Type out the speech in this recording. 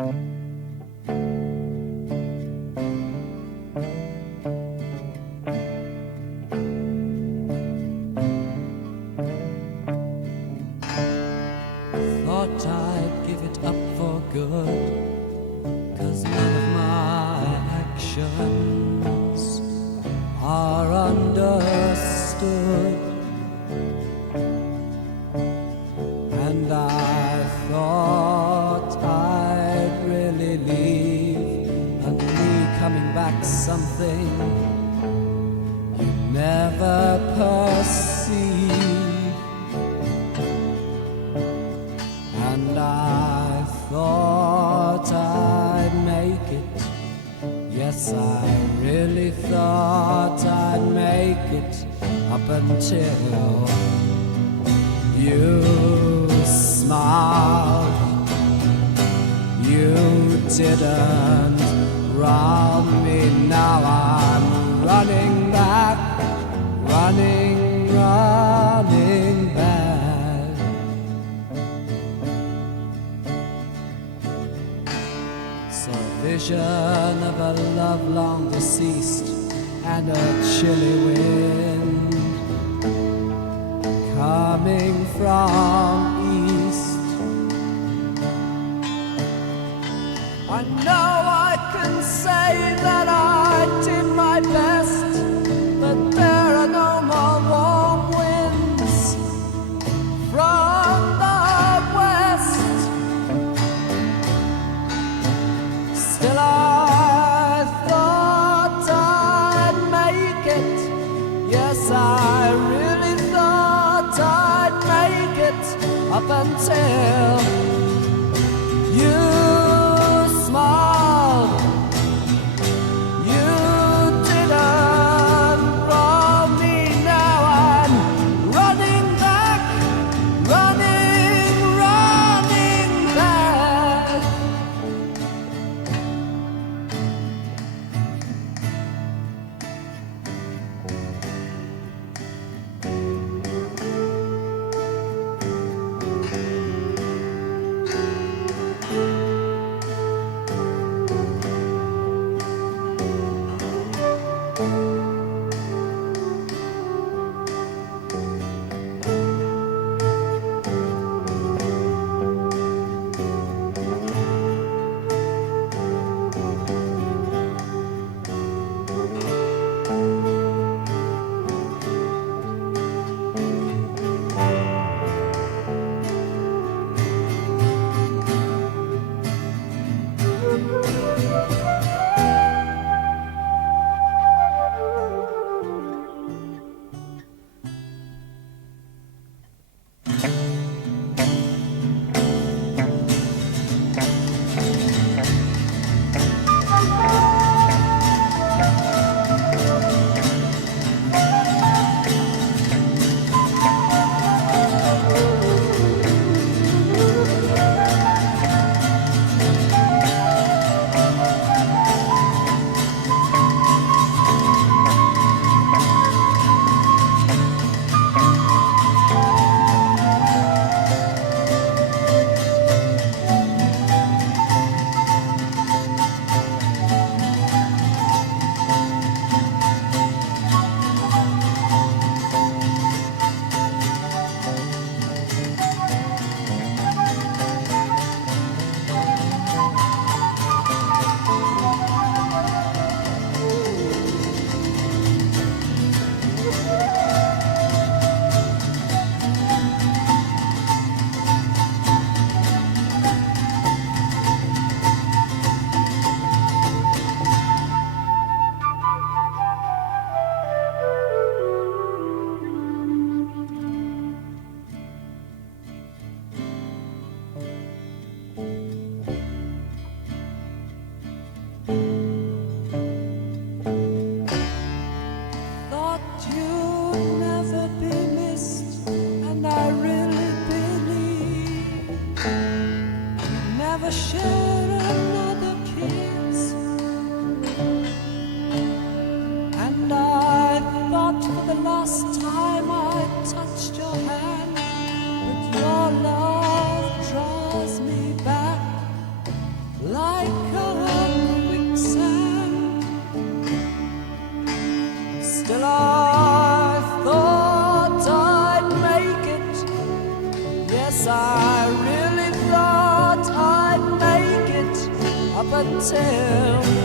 Thought I'd give it up for good, 'cause none of my actions are understood. And I thought I'd really leave, and me coming back something you'd never perceive. And I thought I'd make it. Yes, I really thought I'd make it, up until you smiled. You didn't round me. Now I'm running back, running back. Saw a vision of a love long deceased, and a chilly wind coming from east. I know I can say that I did my best, but there are no more warm winds from the west. Still I thought I'd make it. Yes, I really thought I'd make it, up until you smiled. You didn't roll me. Now I'm running back, running back. but tell